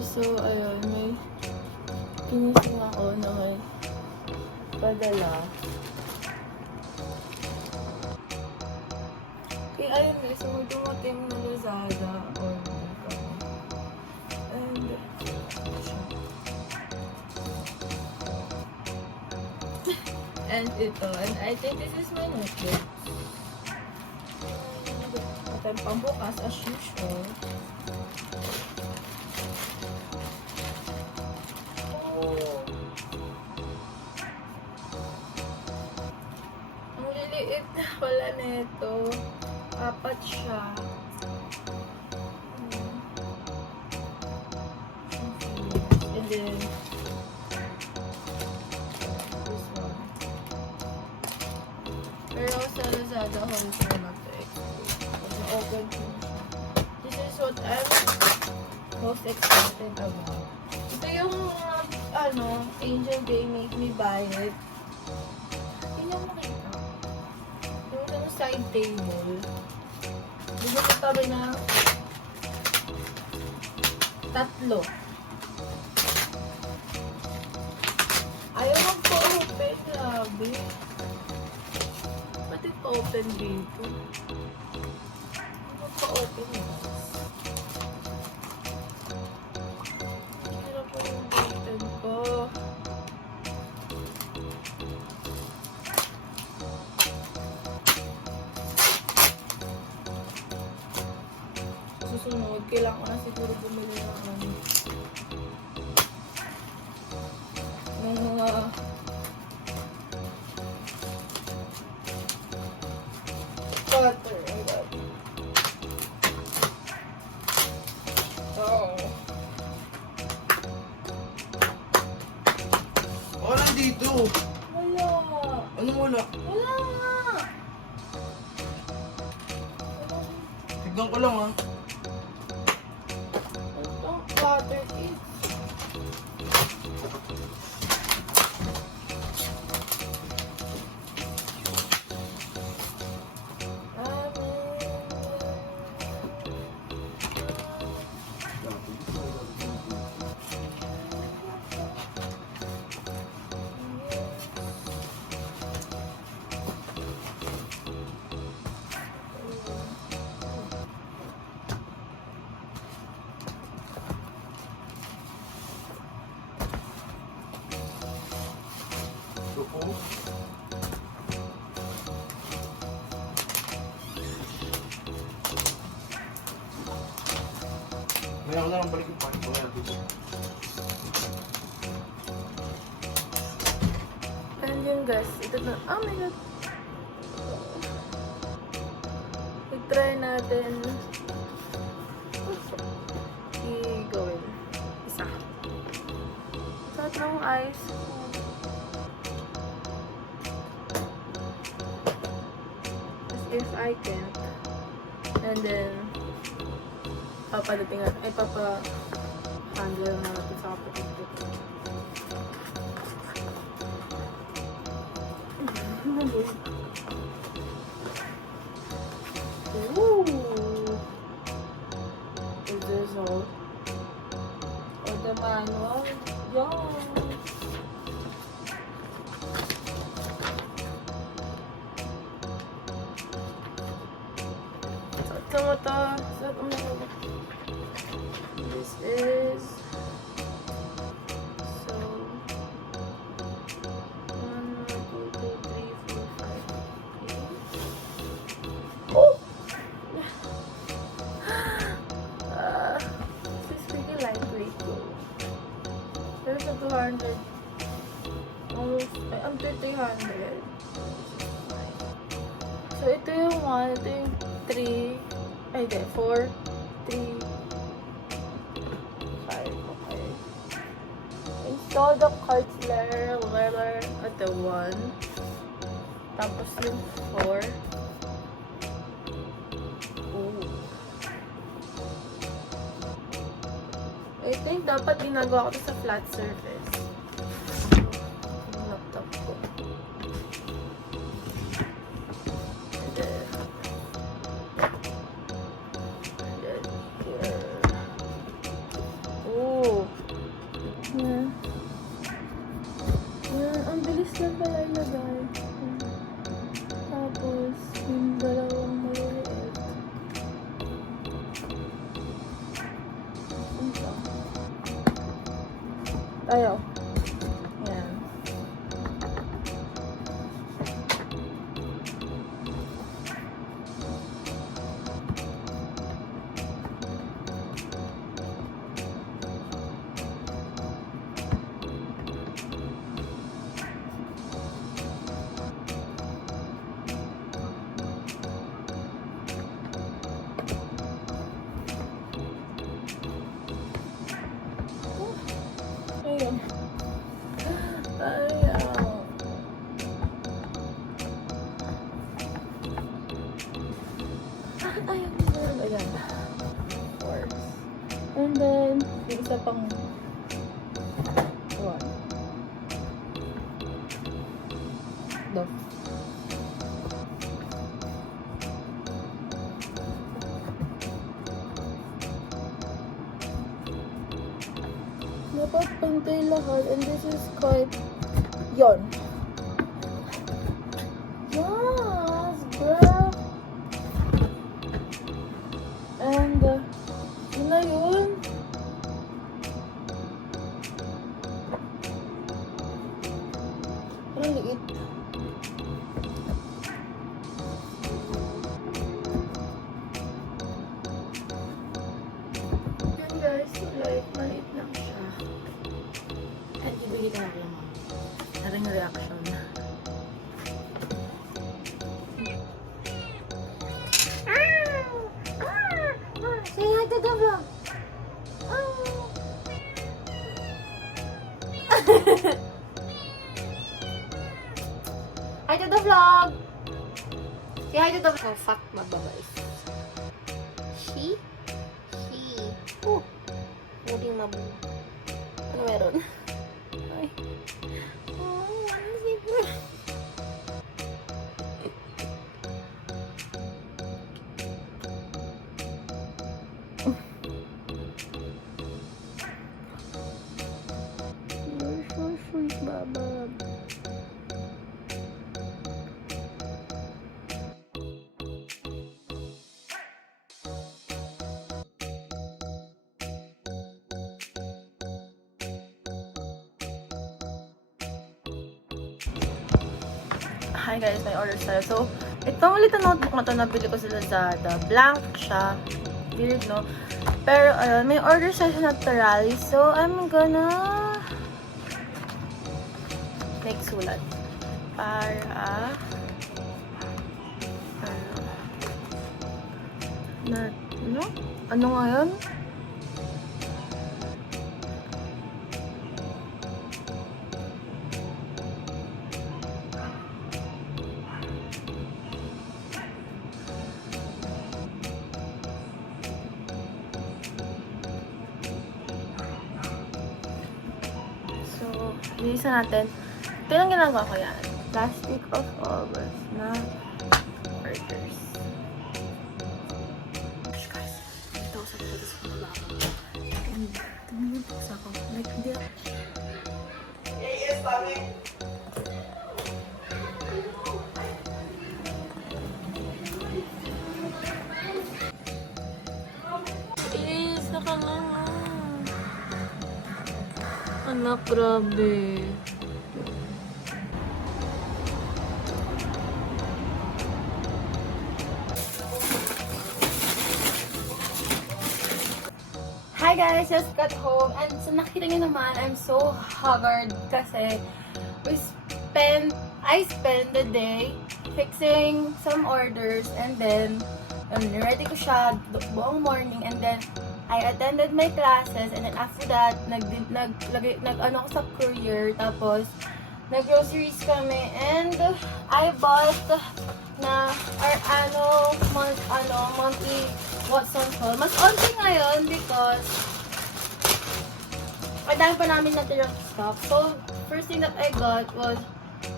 guys, so ayun, may kinising ako na may padala. Okay, ayun guys, so dumating na Lazada order ko. And ito, and I think this is my notebook. At ang pambukas as usual. Ang liliit na pala nito. 4 siya. And then, this one. Pero sa Lazada, wholesale na to open ko siya. This is what I'm most excited about. Ito yung Angel Day make me buy it. Hindi niyo makita. Yung side table. Bigyan kami ng 3. Ayaw magpa-open, grabe. Ba't ito-open dito? Magpa-open guys. Hirap po yung button ko. Susunod, kailangan ko na siguro bumili ng mga cutter. Oh. Wala dito. Wala. Ano wala? Wala nga. Tignan ko lang ah. Itong cutter is Kaya ko na lang balik yung panik ko ngayon dito. and yun guys, ito na, oh my god, i-try natin i-gawin isa sa ng ice if I can, and then papadating ay papa-handle na natin sa kapatid ko. Ooh! Is this all? Or the manual? Yan! This is so 1, 2, 3, 4, 5. Oh! This is pretty lightweight though. There's a 200. Almost, I'm 300. So ito yung 1, ito yung 3. Ay, di, 4, 3, 5, okay. Install the cards layer at the 1. Tapos yung 4. Ooh. I think dapat ginagawa ko to sa flat surface. Yung laptop ko. And then here. Ooh. Ayaw. Yan. Ayun. Ayaw. Bakit ayaw nila? Ayan. Of course. And then, yung isa pang one. The dapat pantay lahat, and this is quite yon. Yes, girl. And yun na yun. Parang liit. Yun guys, so light, maliit lang siya. At ibigay ka na lang. Ano yung reaction? Say hi to the vlog! Hi to the vlog! Say hi to the vlog! Oh, fuck, magbabay. She? Oh, muling mabu. Ano meron? Ay. Oh, ano dito? You're so sweet, Baba. Hi guys, may order tayo. So, itong little notebook na to, nabili ko sa Lazada. Blank siya. Weird, no? Pero, ayun, may order siya sa Naturali. So, I'm gonna make sulat. Para, ano? Ano nga yun? Lilisan natin. Ito yung ginagawa ko yan. Last week of August na orders. Gosh guys, ito sa pagkakas ko na ako. And tumingin po sa ako. Like, hindi ako. Yes, Sarmie! Is, nakanganga. Anak, grabe. Hi guys, just got home and so nakita niyo naman, I'm so haggard kasi I spent the day fixing some orders and then ready ko siya buong morning and then I attended my classes and then after that nag-ano ko sa courier tapos nag-groceries kami and I bought na our monthly Watson's haul. Mas onti ngayon because ang dami pa namin natirang stock. So, first thing that I got was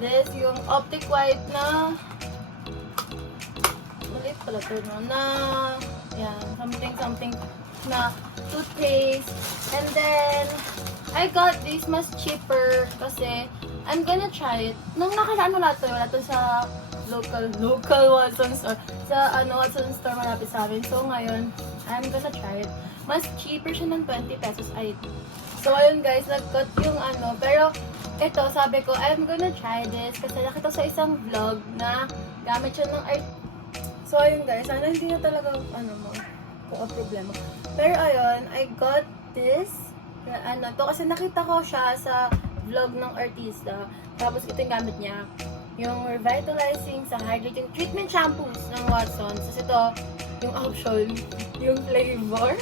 this, yung optic white na maliit pala ito, no? Na yan, something na toothpaste. And then I got this mas cheaper kasi I'm gonna try it. Nung nakaraan wala to sa local Watson's store. Sa Watson's store malapit sa amin. So ngayon, I'm gonna try it. Mas cheaper siya ng 20 pesos. So, ayun guys, nag-cut yung ano. Pero, ito, sabi ko, I'm gonna try this. Kasi nakita sa isang vlog na gamit siya ng art. So, ayun guys, sana hindi na talaga, kung problema. Pero, ayun, I got this. To, kasi nakita ko siya sa vlog ng artista. Tapos, ito yung gamit niya. Yung revitalizing sa hydrating treatment shampoos ng Watsons. Tapos, ito, yung option, yung flavor,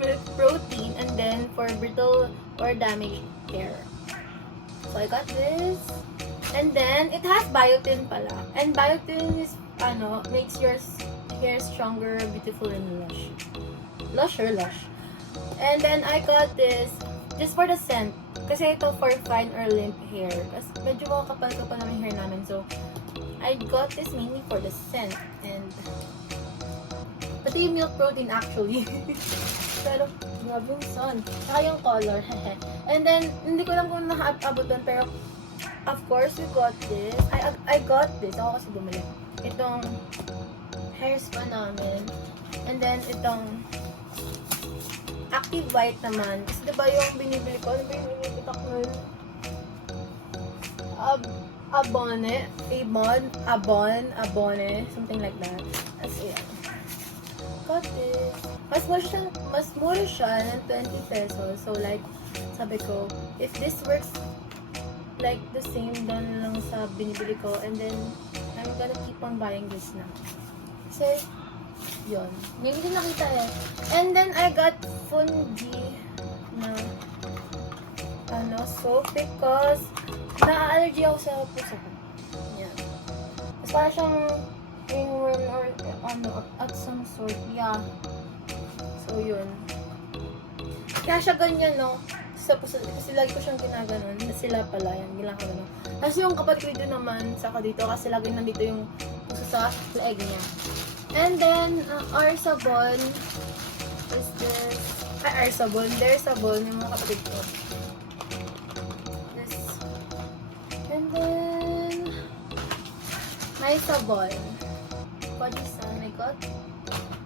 milk protein, and then for brittle or damaged hair. So I got this. And then, it has biotin pala. And biotin is, makes your hair stronger, beautiful, and lush. Lush or lush. And then, I got this, just for the scent. Kasi ito for fine or limp hair. Kasi medyo kapal-kapal na yung hair namin. So, I got this mainly for the scent. And, pati yung milk protein actually. Pero, grabe yung sun. Saka yung color. And then, hindi ko lang kung nakaabot doon. Pero, of course, we got this. I got this. Ako kasi bumalik. Itong hair spa namin. And then, itong active white naman. Kasi diba yung binibili ko? Ano ba yung inibitak nun? Abone. Something like that. As yan. Got this. Mas mura siya ng 20 pesos. So like, sabi ko, if this works like the same doon lang sa binibili ko, and then I'm gonna keep on buying this na. Kasi, yun. Ngayon din nakita eh. And then I got fungi na soap because na-allergy ako sa puso ko. Yan. Mas parang siyang ringworm or at some sort. Yeah. So, yun. Kaya siya ganyan, no? Sa puso, kasi lagi ko siyang ginaganon. Sila pala, yan. Ginaganon. Tapos yung kapatid ko naman, saka dito, kasi lagi nandito yung puso sa leeg niya. And then, our sabon is this. Our sabon. Their sabon, yung mga kapatid ko. This. And then, may sabon. Padisan, my God.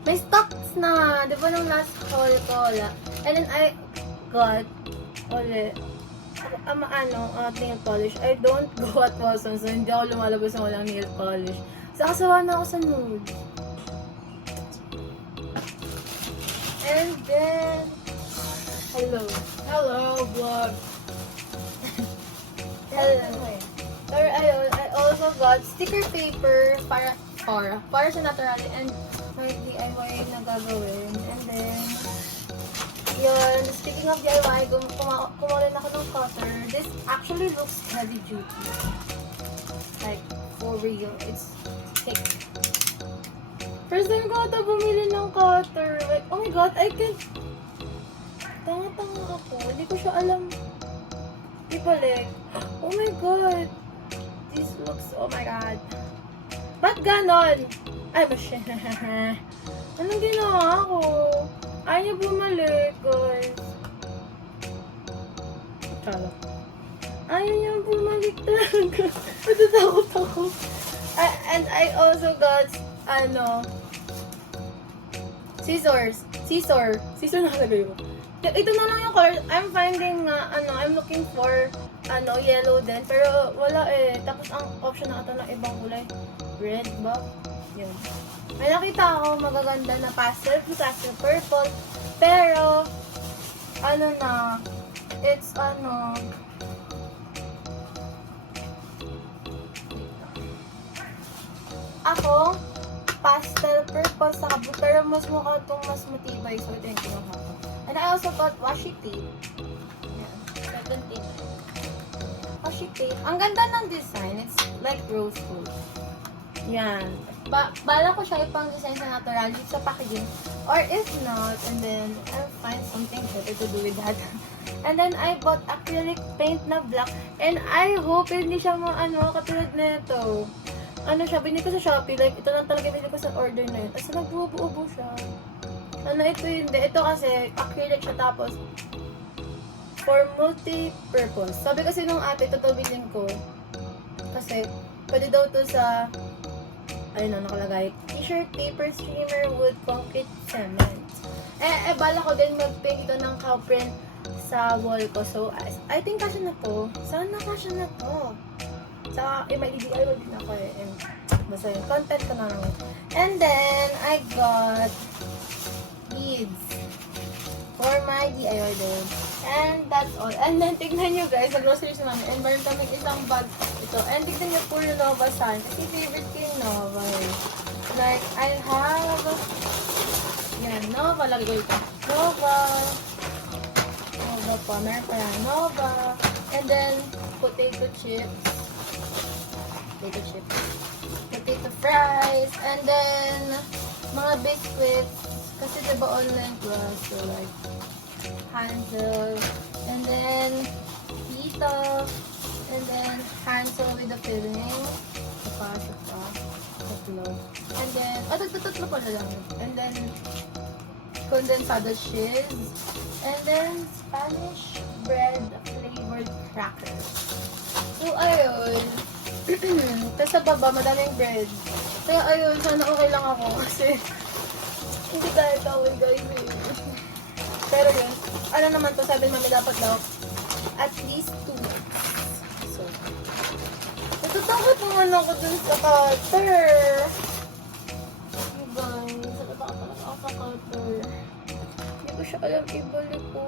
May stocks na. Di ba nung last haul ko, wala. And then, I got, ulit, nail polish. I don't go at Watsons, so hindi ako lumalabas ng walang nail polish. So, kasawa na ako sa nude. And then, hello, vlog. Hello. Pero ayun, I also got sticker paper para sa Naturali, and may DIY na gagawin. And then, yun, speaking of DIY, kumuha ako ng cutter. This actually looks heavy duty. Like, for real. It's thick. First time ko ata bumili ng cutter. Like, oh my God, I can... Tanga-tanga ako. Hindi ko siya alam. Ibalik. Oh my God. This looks... Oh my God. Ba't ganon? Ay, shit. Anong ginawa ko? Ayaw niya bumalik, guys. Kala. Ayaw niya bumalik talaga. Natatakot ako. And I also got, scissors. Scissor nakalagay ko. Ito na lang yung color. I'm finding, I'm looking for, yellow din. Pero wala eh. Tapos ang option na ito ng ibang kulay. Red ba? Yun. May nakita ako magaganda na pastel purple. Pero, it's ako, pastel purple sa blue, pero mas mukha itong mas matibay. So, ito yung kinuha ko. And I also got washi tape. Yan. 17. Washi tape. Ang ganda ng design. It's like rose gold. Yan. Bala ko siya ipang design sa Naturali sa packaging. Or if not, and then I'll find something better to do with that. And then I bought acrylic paint na black. And I hope hindi siya katulad na ito. Binili ko sa Shopee. Like, ito lang talaga binili ko sa order na yun. Kasi nagbubo-ubo siya. Ito hindi. Ito kasi, acrylic siya tapos for multi-purpose. Sabi kasi nung ate, ito bilhin ko. Kasi, pwede daw to sa nakalagay. T-shirt, paper, streamer, wood, concrete, cement. Bala ko din mag-paint ito ng cow print sa wall ko. So, I think kasya na to. Sana kasya na to. Sa, may DIY din ako eh. And, basta yun, content ko na lang. And then, I got beads for my DIY din. And that's all. And then, tignan nyo guys, sa groceries naman. And meron kami isang bag ito. And tignan nyo, puro Nova sign. Kasi favorite ko yung Nova eh. Like, I have, yan, Nova. Lagi ko ito. Nova pa. Meron pa yan. Nova. And then, potato chips. Potato fries. And then, mga biscuits. Kasi diba online class. So, like, Hansel. And then, Tito. And then, Hansel with the filling. Saka. Tatlo. And then, tatlo pala lang. And then, condensado cheese. And then, Spanish bread flavored crackers. So, ayun. Tapos sa baba, madaming bread. Kaya ayun, sana okay lang ako. Kasi, hindi kaya tawin guys eh. Pero yun, ano naman to, sabi mami dapat daw, at least 2 weeks. So, natatakot naman ako dun sa cutter. Guys, natatakot talaga ako sa cutter. Hindi ko siya alam ibalik ko.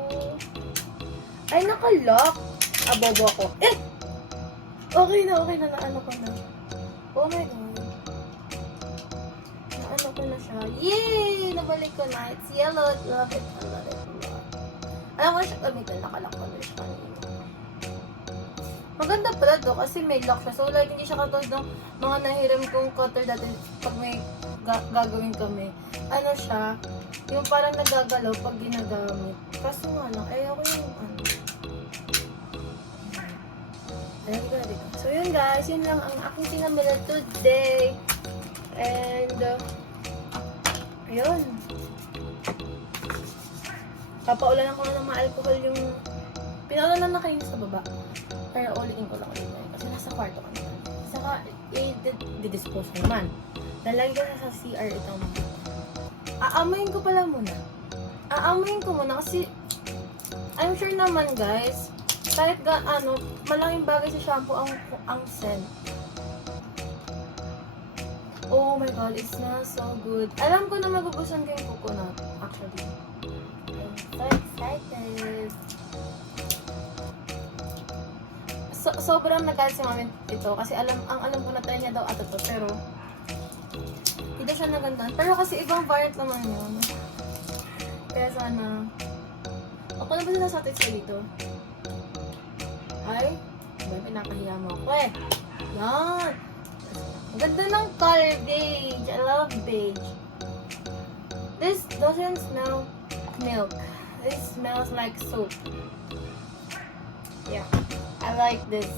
Ay, naka-lock. Abobo ako. Okay na, naano ko na. Oh my god. Naano ko na siya. Yay! Nabalik ko na. It's yellow. Love it. I love it. Alam ko na siya gamitin. Nakalock ko na siya. Maganda pala to kasi may lock siya. So like, hindi siya katulad ng mga nahiram kong cutter dati pag may gagawin kami. Ano siya? Yung parang nagagalaw pag ginagamit. Kaso nga lang, ayoko yung ano. Alam ko na dito. So yun guys, yun lang ang aking pinamila today. And, ayun. Papaulanan ko na ng ma-alcohol yung pinaulanan na kayo sa baba. Pero ulitin ko lang ulit na yun. Kasi nasa kwarto ko naman. Saka, i-dispose ko naman. Lalagyan na sa CR itong aamayin ko pala muna. Aamayin ko muna kasi I'm sure naman guys, kahit malaking bagay sa shampoo ang scent. Oh my god, it smells so good. Alam ko na magugustuhan ko yung coconut, actually. I'm so excited. Sobrang nagalit si mami ito kasi alam ko na tayo niya daw ato to, pero hindi siya nagandahan. Pero kasi ibang variant naman yun. Kaya sana ako na ba sinasatisfy dito? Ay, pinakahiya mo ako eh. Yan. Ang ganda ng color beige. I love beige. This doesn't smell milk. This smells like soap. Yeah. I like this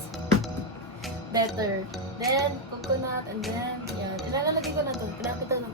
better. Then, coconut, and then, yan. Ilalagay ko na ito. Pinakita na.